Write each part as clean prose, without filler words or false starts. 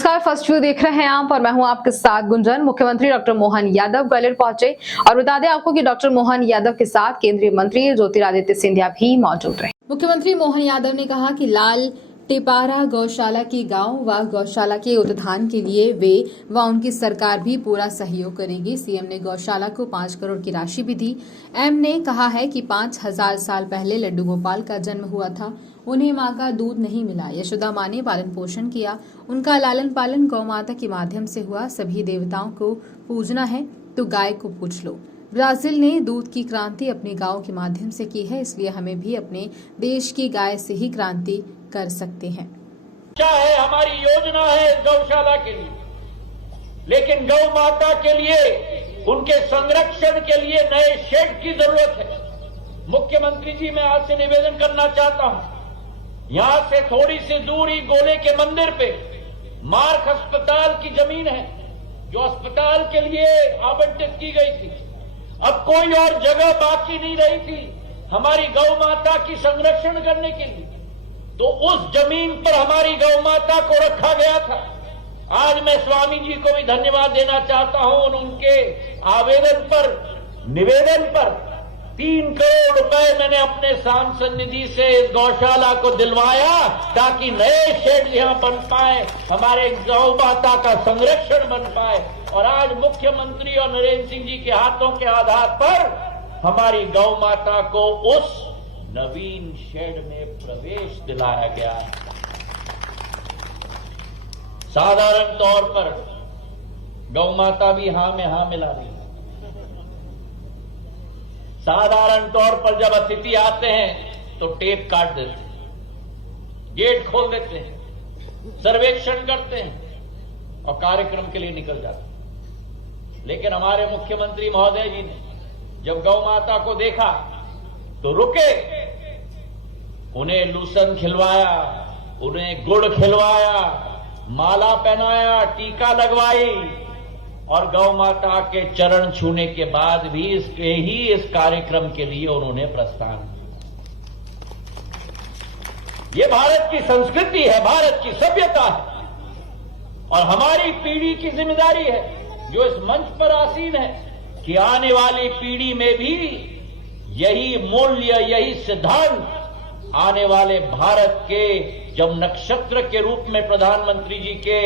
नमस्कार, first view देख रहे हैं आप और मैं हूं आपके साथ गुंजन। मुख्यमंत्री डॉक्टर मोहन यादव ग्वालियर पहुंचे और बता दें आपको कि डॉक्टर मोहन यादव के साथ केंद्रीय मंत्री ज्योतिरादित्य सिंधिया भी मौजूद रहे। मुख्यमंत्री मोहन यादव ने कहा कि लाल टिपारा गौशाला की गांव व गौशाला के उत्थान के लिए वे व उनकी सरकार भी पूरा सहयोग करेगी। सीएम ने गौशाला को 5 करोड़ की राशि भी दी। एम ने कहा है कि 5000 साल पहले लड्डू गोपाल का जन्म हुआ था, उन्हें मां का दूध नहीं मिला। यशोदा मां ने पालन पोषण किया, उनका लालन पालन गौ माता के माध्यम से हुआ। सभी देवताओं को पूजना है तो गाय को पूछ लो। ब्राजील ने दूध की क्रांति अपने गांव के माध्यम से की है, इसलिए हमें भी अपने देश की गाय से ही क्रांति कर सकते हैं। है हमारी योजना है गौशाला के लिए, लेकिन गौ माता के लिए उनके संरक्षण के लिए नए शेड की जरूरत है। मुख्यमंत्री जी, मैं आज से निवेदन करना चाहता हूं, यहां से थोड़ी सी दूर ही गोले के मंदिर पे मार्क अस्पताल की जमीन है जो अस्पताल के लिए आवंटित की गई थी। अब कोई और जगह बाकी नहीं रही थी हमारी गौ माता की संरक्षण करने के लिए, तो उस जमीन पर हमारी गौ माता को रखा गया था। आज मैं स्वामी जी को भी धन्यवाद देना चाहता हूं, उनके आवेदन पर, निवेदन पर 3 करोड़ रुपए मैंने अपने सांसद निधि से इस गौशाला को दिलवाया ताकि नए शेड यहां बन पाए, हमारे गौ माता का संरक्षण बन पाए। और आज मुख्यमंत्री और नरेंद्र सिंह जी के हाथों के आधार पर हमारी गौ माता को उस नवीन शेड में प्रवेश दिलाया गया है। साधारण तौर पर गौ माता भी हां में हां मिला रही है। साधारण तौर पर जब अतिथि आते हैं तो टेप काट देते हैं, गेट खोल देते हैं, सर्वेक्षण करते हैं और कार्यक्रम के लिए निकल जाते हैं। लेकिन हमारे मुख्यमंत्री महोदय जी ने जब गौ माता को देखा तो रुके, उन्हें लूसन खिलवाया, उन्हें गुड़ खिलवाया, माला पहनाया, टीका लगवाई और गौ माता के चरण छूने के बाद भी इस कार्यक्रम के लिए उन्होंने प्रस्थान किया। ये भारत की संस्कृति है, भारत की सभ्यता है और हमारी पीढ़ी की जिम्मेदारी है जो इस मंच पर आसीन है कि आने वाली पीढ़ी में भी यही मूल्य, यही सिद्धांत आने वाले भारत के जब नक्षत्र के रूप में प्रधानमंत्री जी के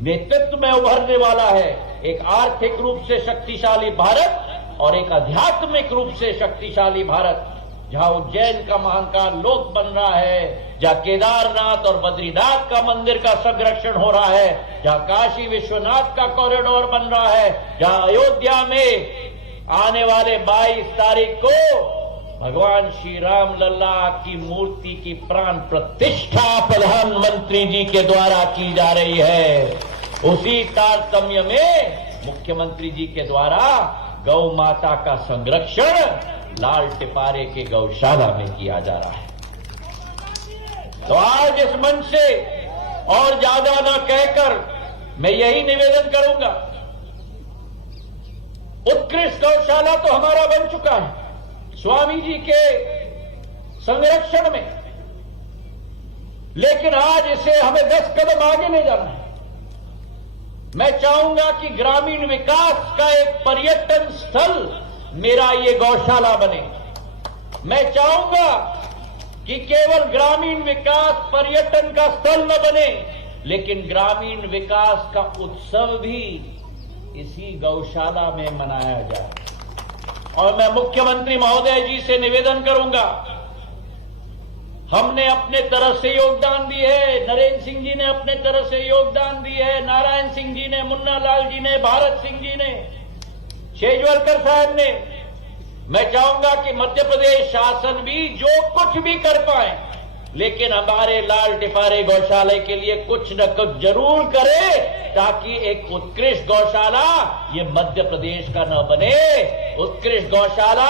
नेतृत्व में उभरने वाला है, एक आर्थिक रूप से शक्तिशाली भारत और एक आध्यात्मिक रूप से शक्तिशाली भारत, जहां उज्जैन का महाकाल लोक बन रहा है, जहां केदारनाथ और बद्रीनाथ का मंदिर का संरक्षण हो रहा है, जहां काशी विश्वनाथ का कॉरिडोर बन रहा है, जहां अयोध्या में आने वाले 22 तारीख को भगवान श्री राम लल्ला की मूर्ति की प्राण प्रतिष्ठा प्रधानमंत्री जी के द्वारा की जा रही है। उसी तारतम्य में मुख्यमंत्री जी के द्वारा गौ माता का संरक्षण लाल टिपारे के गौशाला में किया जा रहा है। तो आज इस मंच से और ज्यादा न कहकर मैं यही निवेदन करूंगा, उत्कृष्ट गौशाला तो हमारा बन चुका है स्वामी जी के संरक्षण में, लेकिन आज इसे हमें 10 कदम आगे ले जाना है। मैं चाहूंगा कि ग्रामीण विकास का एक पर्यटन स्थल मेरा ये गौशाला बने। मैं चाहूंगा कि केवल ग्रामीण विकास पर्यटन का स्थल न बने, लेकिन ग्रामीण विकास का उत्सव भी इसी गौशाला में मनाया जाए। और मैं मुख्यमंत्री महोदय जी से निवेदन करूंगा, हमने अपने तरफ से योगदान दी है, नरेंद्र सिंह जी ने अपने तरफ से योगदान दी है, नारायण सिंह जी ने, मुन्ना लाल जी ने, भारत सिंह जी ने, शेजवलकर साहब ने। मैं चाहूंगा कि मध्य प्रदेश शासन भी जो कुछ भी कर पाए, लेकिन हमारे लाल टिपारे गौशाला के लिए कुछ न कुछ जरूर करे, ताकि एक उत्कृष्ट गौशाला ये मध्य प्रदेश का न बने, उत्कृष्ट गौशाला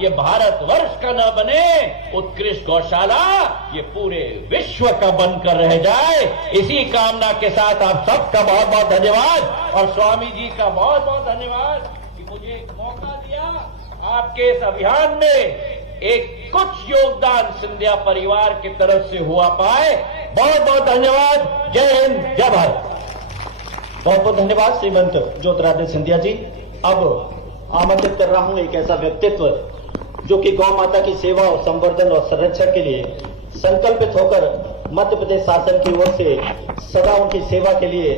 ये भारतवर्ष का न बने, उत्कृष्ट गौशाला ये पूरे विश्व का बनकर रह जाए। इसी कामना के साथ आप सबका बहुत बहुत धन्यवाद और स्वामी जी का बहुत बहुत धन्यवाद कि मुझे एक मौका दिया आपके इस अभियान में एक कुछ योगदान सिंधिया परिवार की तरफ से हुआ पाए। बहुत बहुत धन्यवाद। जय हिंद, जय भारत। बहुत बहुत धन्यवाद श्रीमंत ज्योतिरादित्य सिंधिया जी। अब आमंत्रित कर रहा हूं एक ऐसा व्यक्तित्व जो कि गौ माता की सेवा और संवर्धन और संरक्षण के लिए संकल्पित होकर मध्य प्रदेश शासन की ओर से सदा उनकी सेवा के लिए,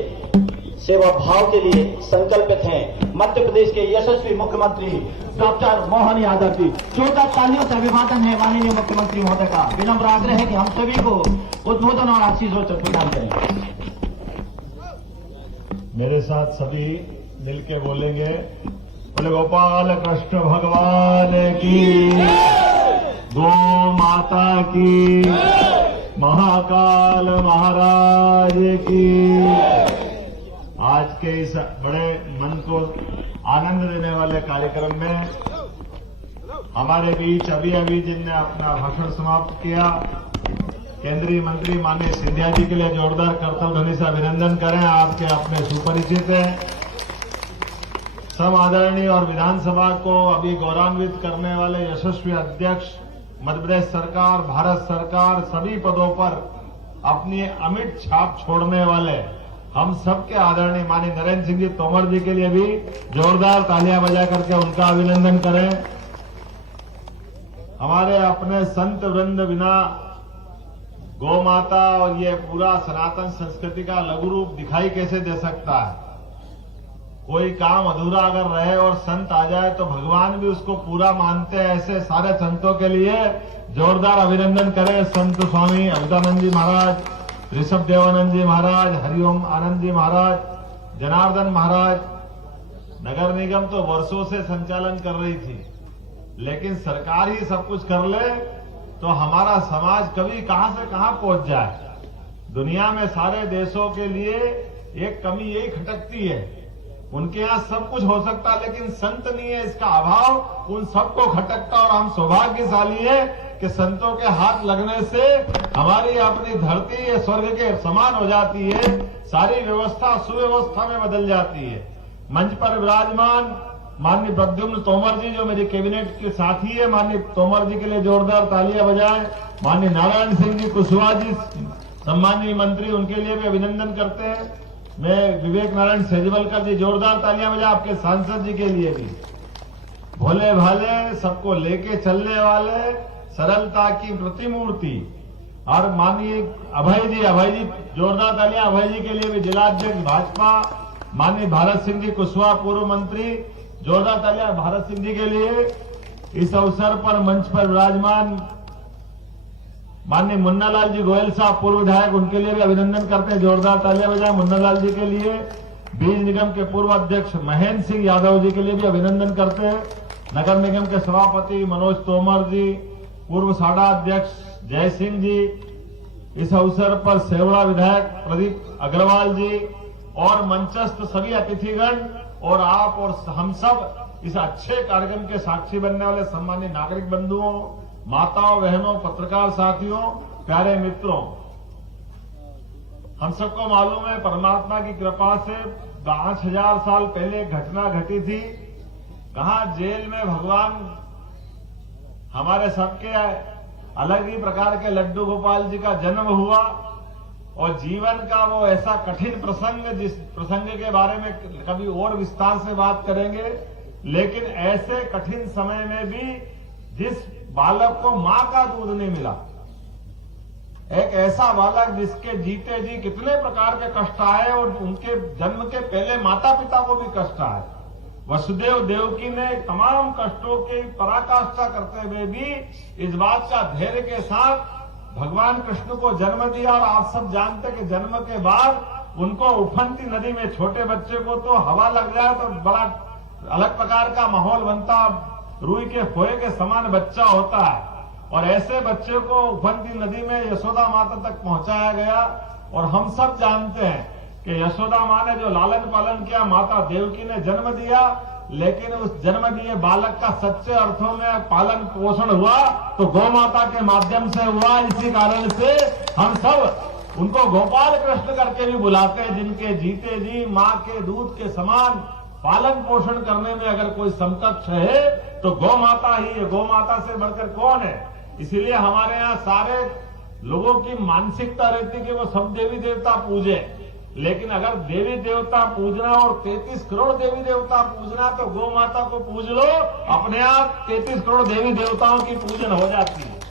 सेवा भाव के लिए संकल्पित हैं मध्य प्रदेश के यशस्वी मुख्यमंत्री डॉक्टर मोहन यादव जी। जोरदार तालियों से अभिवादन है माननीय मुख्यमंत्री महोदय का। विनम्र आग्रह है कि हम सभी को उद्बोधन और आशीर्वाद प्रदान करें। मेरे साथ सभी मिलके बोलेंगे, बोले गोपाल कृष्ण भगवान की, गौ माता की, महाकाल महाराज की। आज के इस बड़े मन को आनंद देने वाले कार्यक्रम में हमारे बीच अभी जिनने अपना भाषण समाप्त किया, केंद्रीय मंत्री माननीय सिंधिया जी के लिए जोरदार करतब ध्वनि से अभिनंदन करें। आपके अपने सुपरिचित हैं। सब आदरणीय और विधानसभा को अभी गौरवान्वित करने वाले यशस्वी अध्यक्ष, मध्य प्रदेश सरकार, भारत सरकार सभी पदों पर अपनी अमिट छाप छोड़ने वाले हम सबके आदरणीय माननीय नरेंद्र सिंह जी तोमर जी के लिए भी जोरदार तालियां बजा करके उनका अभिनंदन करें। हमारे अपने संत वृंद बिना गौ माता और ये पूरा सनातन संस्कृति का लघु रूप दिखाई कैसे दे सकता है। कोई काम अधूरा अगर रहे और संत आ जाए तो भगवान भी उसको पूरा मानते हैं। ऐसे सारे संतों के लिए जोरदार अभिनंदन करें। संत स्वामी अवतानंद जी महाराज, ऋषभ देवानंद जी महाराज, हरिओम आनंद जी महाराज, जनार्दन महाराज। नगर निगम तो वर्षों से संचालन कर रही थी, लेकिन सरकार ही सब कुछ कर ले तो हमारा समाज कभी कहां से कहां पहुंच जाए। दुनिया में सारे देशों के लिए एक कमी यही खटकती है, उनके यहाँ सब कुछ हो सकता है लेकिन संत नहीं है, इसका अभाव उन सबको खटकता। और हम सौभाग्यशाली है कि संतों के हाथ लगने से हमारी अपनी धरती स्वर्ग के समान हो जाती है, सारी व्यवस्था सुव्यवस्था में बदल जाती है। मंच पर विराजमान माननीय प्रद्युम्न तोमर जी जो मेरे कैबिनेट के साथी है, माननीय तोमर जी के लिए जोरदार तालियां बजाएं। माननीय नारायण सिंह जी कुशवाहा जी सम्मानीय मंत्री, उनके लिए भी अभिनंदन करते हैं। मैं विवेक नारायण सेजवलकर जी जोरदार तालियां बजाएं आपके सांसद जी के लिए भी। भोले भाले सबको लेके चलने वाले सरलता की प्रतिमूर्ति। और माननीय अभय जी जोरदार तालियां अभय जी के लिए भी। जिलाध्यक्ष भाजपा माननीय भारत सिंह जी कुशवाहा पूर्व मंत्री, जोरदार तालियां भारत सिंह जी के लिए। इस अवसर पर मंच पर विराजमान माननीय मुन्नालाल जी गोयल साहब पूर्व विधायक, उनके लिए भी अभिनंदन करते हैं। जोरदार तालियां बजाएं मुन्नालाल जी के लिए। बीज निगम के पूर्व अध्यक्ष महेंद्र सिंह यादव जी के लिए भी अभिनंदन करते हैं। नगर निगम के सभापति मनोज तोमर जी, पूर्व साडा अध्यक्ष जय सिंह जी, इस अवसर पर सेवड़ा विधायक प्रदीप अग्रवाल जी और मंचस्थ सभी अतिथिगण और आप और हम सब इस अच्छे कार्यक्रम के साक्षी बनने वाले सम्मानित नागरिक बंधुओं, माताओं, बहनों, पत्रकार साथियों, प्यारे मित्रों, हम सबको मालूम है परमात्मा की कृपा से 5000 साल पहले एक घटना घटी थी। कहां जेल में भगवान हमारे सबके अलग ही प्रकार के लड्डू गोपाल जी का जन्म हुआ। और जीवन का वो ऐसा कठिन प्रसंग, जिस प्रसंग के बारे में कभी और विस्तार से बात करेंगे, लेकिन ऐसे कठिन समय में भी जिस बालक को मां का दूध नहीं मिला, एक ऐसा बालक जिसके जीते जी कितने प्रकार के कष्ट आए और उनके जन्म के पहले माता पिता को भी कष्ट आए। वसुदेव देवकी ने तमाम कष्टों की पराकाष्ठा करते हुए भी इस बात का धैर्य के साथ भगवान कृष्ण को जन्म दिया। और आप सब जानते कि जन्म के बाद उनको उफनती नदी में, छोटे बच्चे को तो हवा लग जाए तो बड़ा अलग प्रकार का माहौल बनता, रुई के खोए के समान बच्चा होता है। और ऐसे बच्चे को उफनती नदी में यशोदा माता तक पहुंचाया गया। और हम सब जानते हैं कि यशोदा मां ने जो लालन पालन किया, माता देवकी ने जन्म दिया, लेकिन उस जन्म दिए बालक का सच्चे अर्थों में पालन पोषण हुआ तो गौ माता के माध्यम से हुआ। इसी कारण से हम सब उनको गोपाल कृष्ण करके भी बुलाते हैं, जिनके जीते जी मां के दूध के समान पालन पोषण करने में अगर कोई समकक्ष है तो गौ माता ही है। गौ माता से बढ़कर कौन है? इसीलिए हमारे यहाँ सारे लोगों की मानसिकता रहती कि वो सब देवी देवता पूजे, लेकिन अगर देवी देवता पूजना और 33 करोड़ देवी देवता पूजना तो गौ माता को पूज लो, अपने आप 33 करोड़ देवी देवताओं की पूजन हो जाती है।